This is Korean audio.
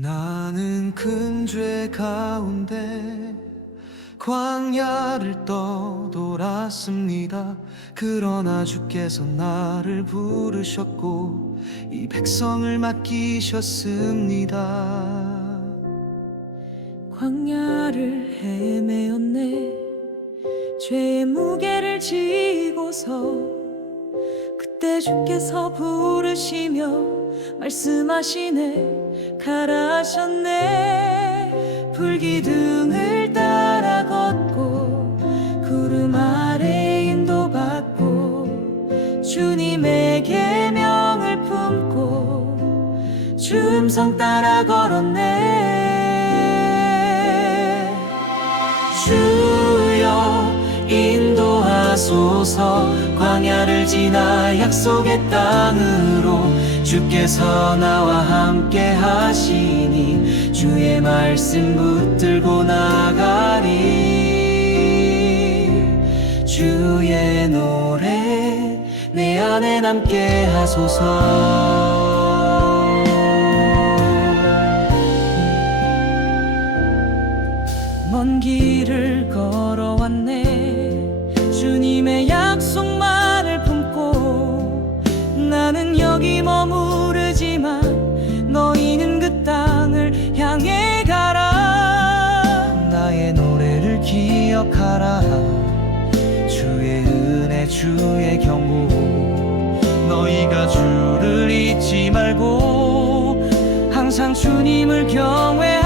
나는 큰 죄 가운데 광야를 떠돌았습니다. 그러나 주께서 나를 부르셨고 이 백성을 맡기셨습니다. 광야를 헤매었네 죄의 무게를 지고서 그때 주께서 부르시며 말씀하시네. 가라하셨네. 불기둥을 따라 걷고 구름 아래 인도받고 주님의 계명을 품고 주 음성 따라 걸었네 인도하소서 광야를 지나 약속의 땅으로 주께서 나와 함께 하시니 주의 말씀 붙들고 나가리. 주의 노래 내 안에 남게 하소서 기억하라. 주의 은혜 주의 경고. 너희가 주를 잊지 말고 항상 주님을 경외